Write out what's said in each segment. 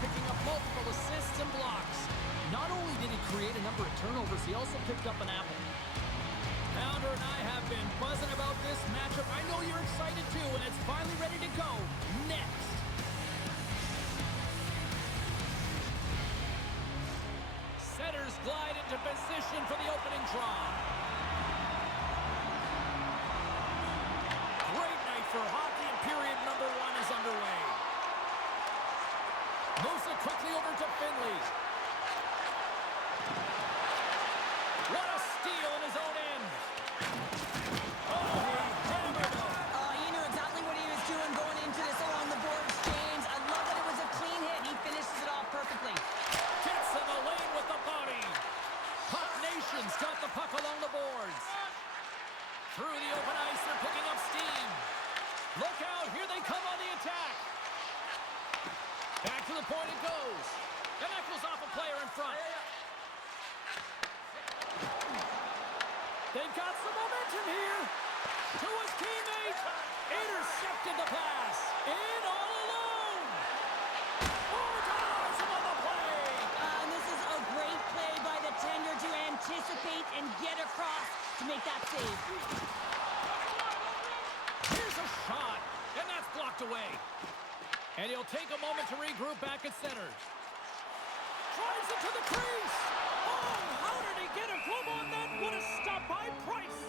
picking up multiple assists and blocks. Not only did he create a number of turnovers, he also picked up an apple. Pounder and I have been buzzing about this matchup. I know you're excited too, and it's finally ready to go. Next. Setters glide into position for the opening draw. Great night for hockey, and period number 1 is underway. Moves it quickly over to Finley. What a steal in his own end. Oh, he hammered him. He knew exactly what he was doing going into this along the boards, James. I love that it was a clean hit. He finishes it off perfectly. Gets in the lane with the body. Puck Nation's got the puck along the boards. Through the open ice, they're picking up steam. Look out, here they come on the attack. Back to the point it goes. And that goes off a player in front. They've got some momentum here. To his teammate. Intercepted the pass. In all alone. Overtimes him on the play. And this is a great play by the tender to anticipate and get across to make that save. Here's a shot. And that's blocked away. And he'll take a moment to regroup back at center. Drives it to the crease. Oh, how did he get a glove on that? What a stop by Price.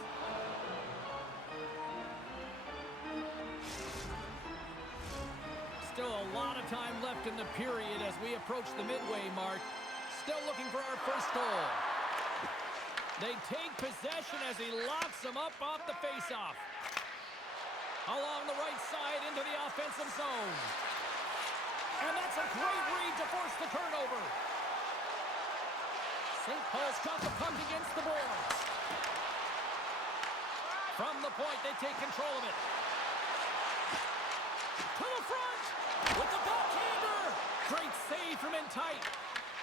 Still a lot of time left in the period as we approach the midway mark. Still looking for our first goal. They take possession as he locks them up off the faceoff. Along the right side into the offensive zone. And that's a great read to force the turnover. St. Paul's got the puck against the boards. From the point, they take control of it. To the front with the backhander. Great save from in tight.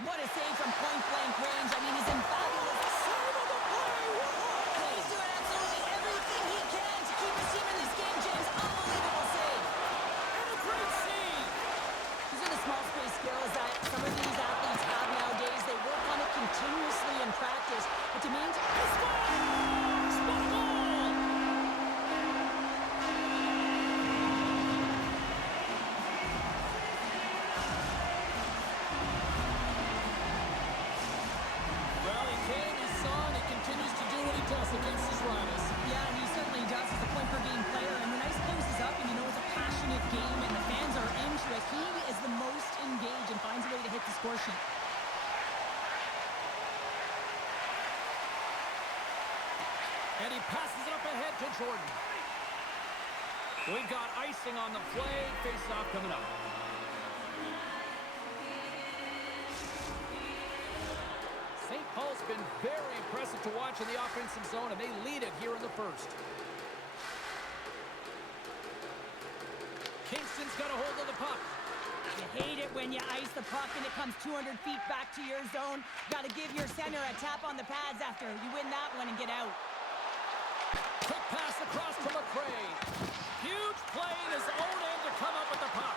What a save from point-blank range. I mean, he's in fabulous. Save of the play. He's doing absolutely everything he can to keep his team in this game, James. Unbelievable save. And a great save. These are the small space skills that some of these athletes have nowadays. They work on it continuously in practice. But to mean, He scores! What a goal! Well, he came, he saw, and he continues to do what he does against his rivals. yeah, he certainly does. He's a point-per-game player. And when ice closes up and you know it's a passionate game and the fans are into it, he is the most engaged and finds a way to hit the score sheet. And he passes it up ahead to Jordan. We've got icing on the play. Face-off coming up. St. Paul's been very impressive to watch in the offensive zone, and they lead it here in the first. Kingston's got a hold of the puck. You hate it when you ice the puck and it comes 200 feet back to your zone. Got to give your center a tap on the pads after you win that one and get out. Quick pass across to McRae. Huge play in his own end to come up with the puck.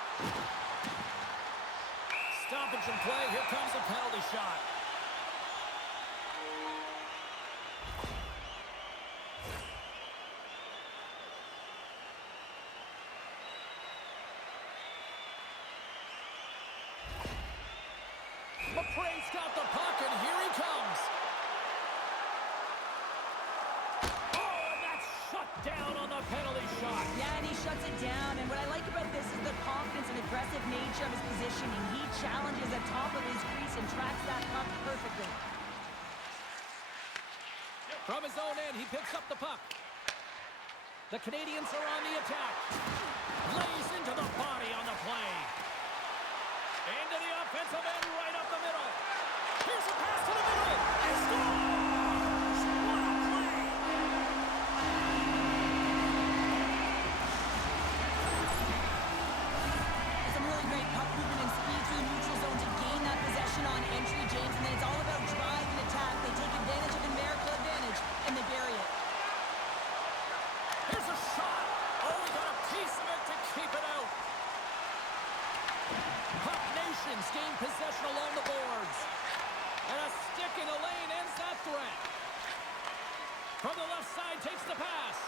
Stoppage in play. Here comes a penalty shot. McRae's got the puck, and here he comes. Oh, and that's shut down on the penalty shot. Yeah, and he shuts it down. And what I like about this is the confidence and aggressive nature of his positioning. He challenges the top of his crease and tracks that puck perfectly. From his own end, he picks up the puck. The Canadians are on the attack. Lays into the body on the play. Into the offensive end, right up the middle. Here's a pass to the middle. He scores! What a play! Some really great puck movement and speed through the neutral zone to gain that possession on entry, James. And then it's all about drive and attack. They take advantage of numerical advantage, and they bury it. Here's a shot. Oh, he got a piece of it to keep it out. Puck Nation Nations gain possession along the boards. And a stick in the lane ends that threat. From the left side, takes the pass.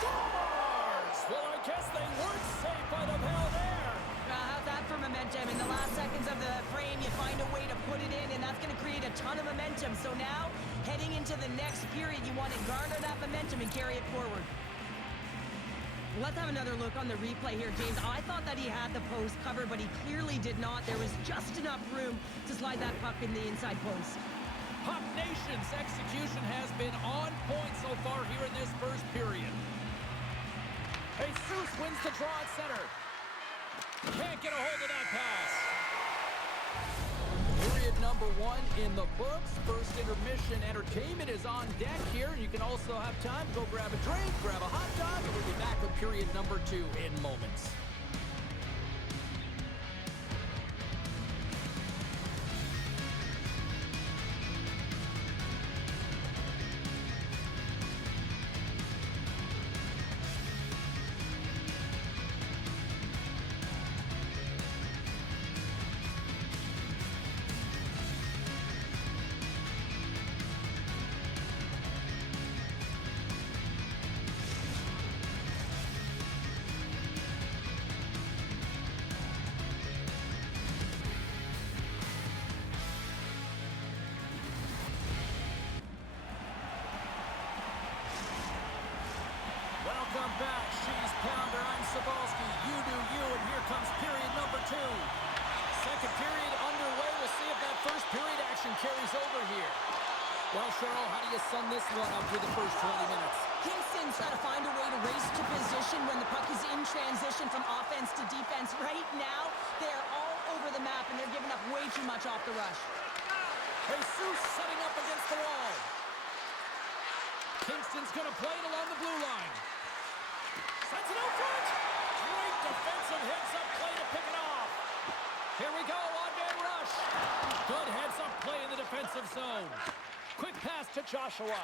Scores! Well, I guess they weren't safe by the bell there. How's that for momentum? In the last seconds of the frame, you find a way to put it in, and that's going to create a ton of momentum. So now, heading into the next period, you want to garner that momentum and carry it forward. Let's have another look on the replay here, James. I thought that he had the post covered, but he clearly did not. There was just enough room to slide that puck in the inside post. Puck Nation's execution has been on point so far here in this first period. Jesus wins the draw at center. Can't get a hold of that pass. Period number 1 in the books. First intermission entertainment is on deck here. You can also have time to go grab a drink, grab a hot dog, and we'll be back with period number 2 in moments. Welcome back, She's Pounder. I'm Sabalski. You do you, and here comes period number 2. Second period underway. We'll see if that first period action carries over here. Well, Cheryl, how do you sum this one up through the first 20 minutes? Kingston's got to find a way to race to position when the puck is in transition from offense to defense. Right now, they're all over the map, and they're giving up way too much off the rush. Jesus setting up against the wall. Kingston's going to play it along the blue line. Sends it out front. Great defensive heads-up play to pick it off. Here we go, on-man rush. Good heads-up play in the defensive zone. Quick pass to Joshua.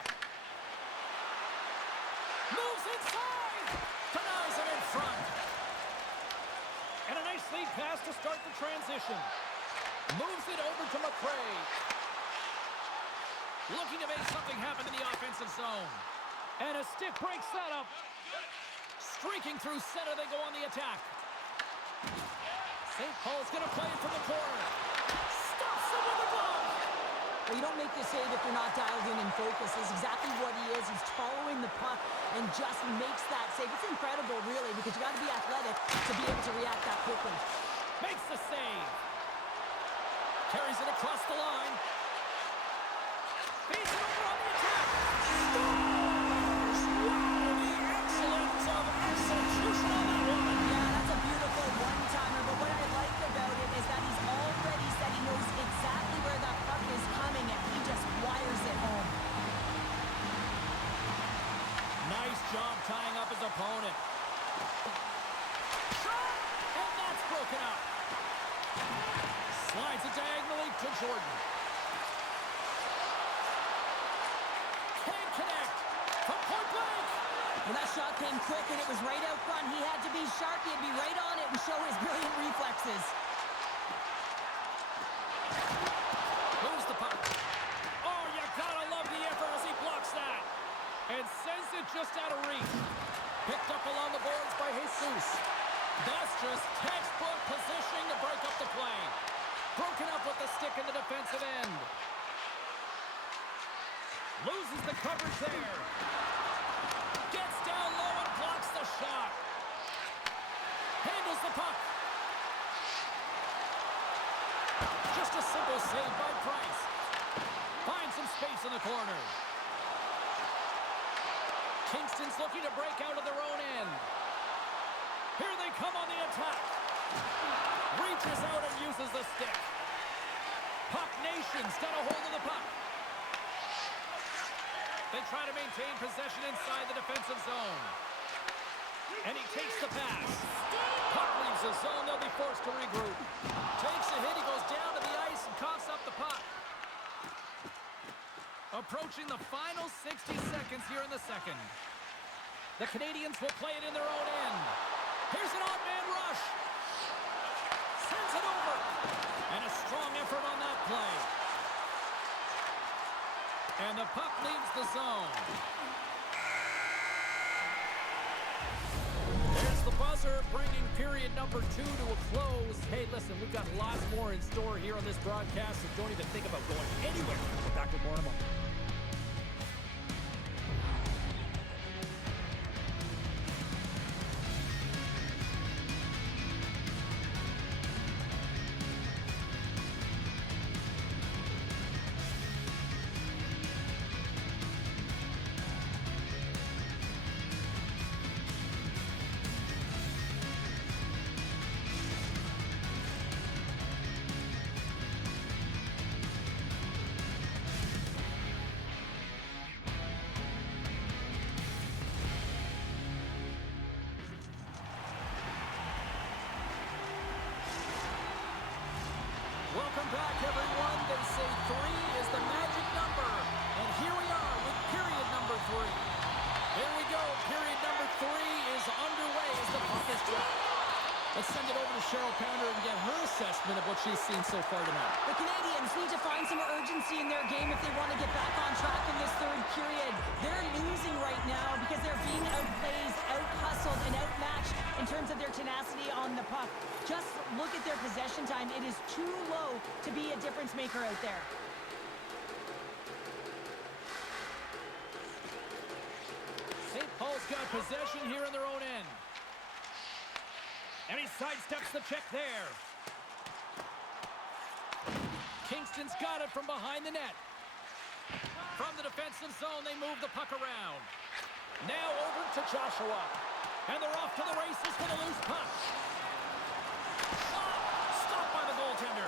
Moves inside. Denies him in front. And a nice lead pass to start the transition. Moves it over to McRae. Looking to make something happen in the offensive zone. And a stick breaks that up. Streaking through center, they go on the attack. St. Paul's going to play it from the corner. Stops him with the glove. Well, you don't make the save if you're not dialed in and focused. It's exactly what he is. He's following the puck and just makes that save. It's incredible, really, because you got to be athletic to be able to react that quickly. Makes the save. Carries it across the line. Feeds it over on the attack. Scores! Wow, the excellence of execution on that one. Yeah, that's a beautiful one-timer, but what I like about it is that he's already said he knows exactly where that puck is coming, and he just wires it home. Nice job tying up his opponent. Shot! And that's broken up. Slides it diagonally to Jordan. Can't connect. From point blank. Well, that shot came quick, and it was right out front. He had to be sharp. He had to be right on it and show his brilliant reflexes. Moves the puck. Oh, you gotta love the effort as he blocks that. And sends it just out of reach. Picked up along the boards by Jesus. That's just textbook positioning to break up the play. Broken up with the stick in the defensive end. Loses the coverage there. Gets down low and blocks the shot. Handles the puck. Just a simple save by Price. Finds some space in the corner. Kingston's looking to break out of their own end. Here they come on the attack. Reaches out and uses the stick. Puck Nation's got a hold of the puck. They try to maintain possession inside the defensive zone. And he takes the pass. Puck leaves the zone. They'll be forced to regroup. Takes a hit. He goes down to the ice and coughs up the puck. Approaching the final 60 seconds here in the second. The Canadians will play it in their own end. Here's an odd man rush. Sends it over. And a strong effort on that play. And the puck leaves the zone. There's the buzzer, bringing period number 2 to a close. Hey, listen, we've got lots more in store here on this broadcast, so don't even think about going anywhere. We're back with more in a moment. Welcome back, everyone. They say 3 is the magic number. And here we are with period number 3. Here we go. Period number 3 is underway as the puck is dropped. Let's send it over to Cheryl Pounder and get her assessment of what she's seen so far tonight. The Canadians need to find some urgency in their game if they want to get back on track in this third period. They're losing right now because they're being outplayed, out-hustled, and outmatched in terms of their tenacity on the puck. Just look at their possession time. It is too low to be a difference maker out there. St. Paul's got possession here in their own end. And he sidesteps the check there. Kingston's got it from behind the net. From the defensive zone, they move the puck around. Now over to Joshua. And they're off to the races with a loose puck. Stopped by the goaltender.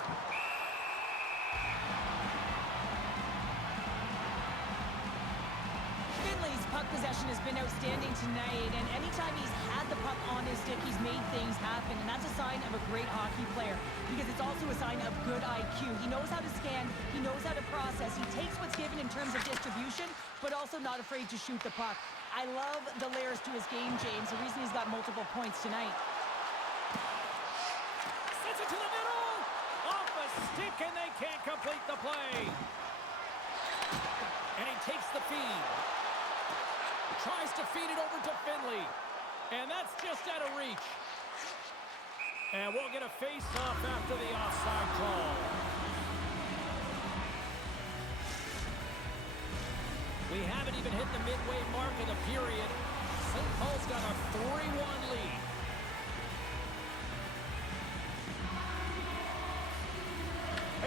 Finley's puck possession has been outstanding tonight, and anytime he's had the puck on his stick, he's made things happen, and that's a sign of a great hockey player because it's also a sign of good IQ. He knows how to scan, he knows how to process, he takes what's given in terms of distribution, but also not afraid to shoot the puck. I love the layers to his game, James, the reason he's got multiple points tonight. Sends it to the middle! Off a stick, and they can't complete the play. And he takes the feed. Tries to feed it over to Finley. And that's just out of reach. And we'll get a face-off after the offside call. We haven't even hit the midway mark of the period. St. Paul's got a 3-1 lead.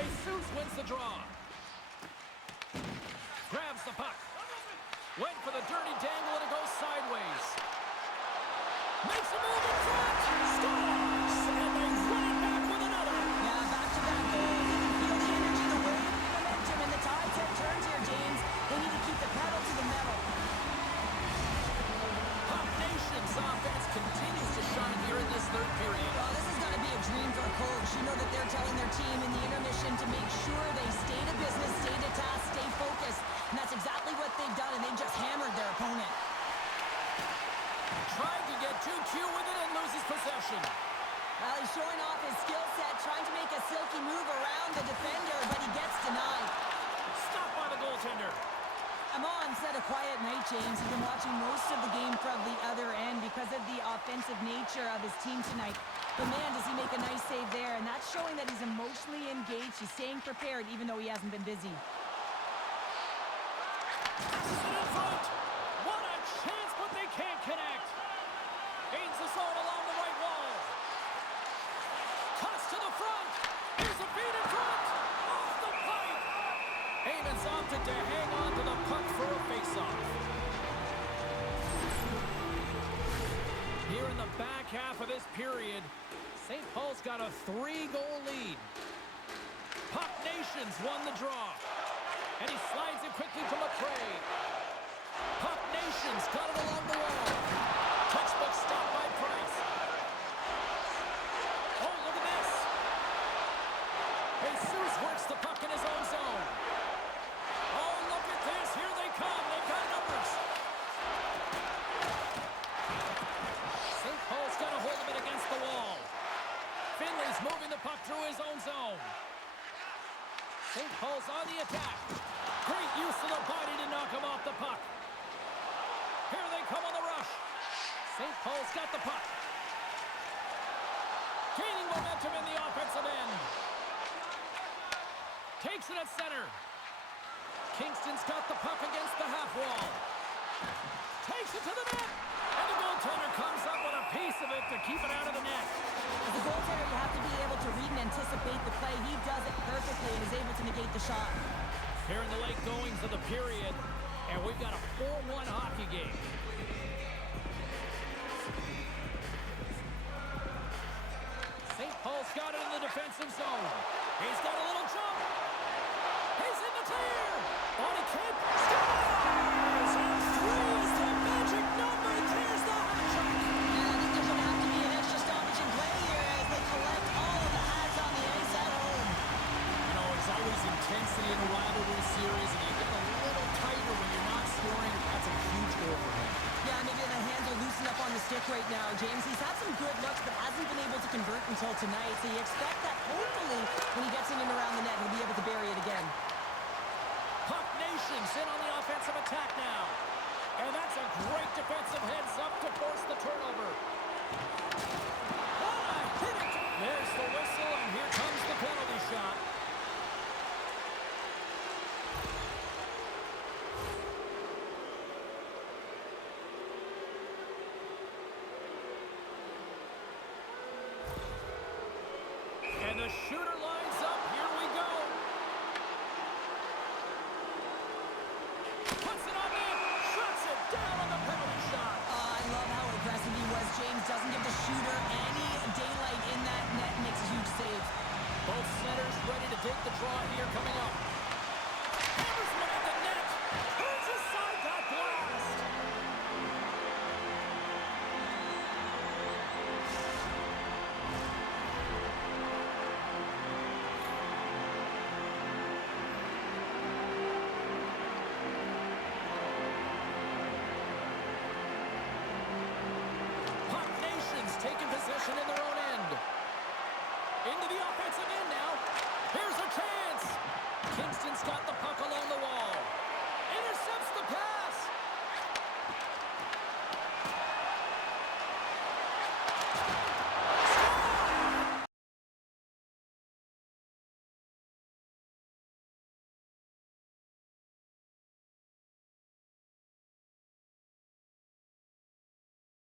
Jesus wins the draw. Grabs the puck. Went for the dirty dangle, and it goes sideways. Makes a move in front. Scores! And they run it back with another. Yeah, back-to-back goals. You can feel the energy, the wave, the momentum, and the tides have turned here, James. They need to keep the pedal to the metal. Puck Nation's offense continues to shine here in this third period. Well, this is going to be a dream for a coach. You know that they're telling their team in the intermission to make sure they stay to business, stay to task, stay focused. And that's exactly what they've done, and they've just hammered their opponent. Tried to get too cute with it and loses possession. Well, he's showing off his skill set, trying to make a silky move around the defender, but he gets denied. Stopped by the goaltender. Amon's had a quiet night, James. He's been watching most of the game from the other end because of the offensive nature of his team tonight. But man, does he make a nice save there, and that's showing that he's emotionally engaged. He's staying prepared even though he hasn't been busy. Passes it in front. What a chance, but they can't connect. Gains the zone along the right wall. Cuts to the front. Here's a feed in front. Off the pipe. Eamon's opted to hang on to the puck for a faceoff. Here in the back half of this period, St. Paul's got a 3-goal lead. Puck Nations won the draw. And he slides it quickly to McRae. Puck Nations got it along the wall. Textbook stop by Price. Oh, look at this. Jesus works the puck in his own zone. Oh, look at this. Here they come. They've got numbers. St. Paul's got a hold of it against the wall. Finley's moving the puck Hull's got the puck. Gaining momentum in the offensive end. Takes it at center. Kingston's got the puck against the half wall. Takes it to the net. And the goaltender comes up with a piece of it to keep it out of the net. As a goaltender, you have to be able to read and anticipate the play. He does it perfectly and is able to negate the shot. Here in the late goings of the period, and we've got a 4-1 hockey game. St. Paul's got it in the defensive zone. He's got a little jump. He's in the clear. On a kick. Scores! And throws the magic number. There's the hat trick. And I think there's going to have to be an extra stoppage in play here as they collect all of the hats on the ice at home. You know, it's always intensity in a rivalry series, and you get a little tighter when you're not scoring. That's a huge goal for him. Yeah, maybe the hands will loosen up on the stick right now, James. He's had some good looks, but hasn't been able to convert until tonight. So you expect that hopefully when he gets in and around the net, he'll be able to bury it again. Puck Nation's in on the offensive attack now. And that's a great defensive heads up to force the turnover. Oh, I hit it! There's the whistle, and here comes the penalty shot. And the shooter lines up. Here we go. Puts it on net. Shuts it down on the penalty shot. I love how aggressive he was. James doesn't give the shooter any daylight in that net and makes a huge save. Both centers ready to take the draw here coming up. Hammers one at the net. Turns aside that blast. Puck Nation's taking possession in their own end. Into the offensive end now. Here's a chance. Kingston's got the puck along the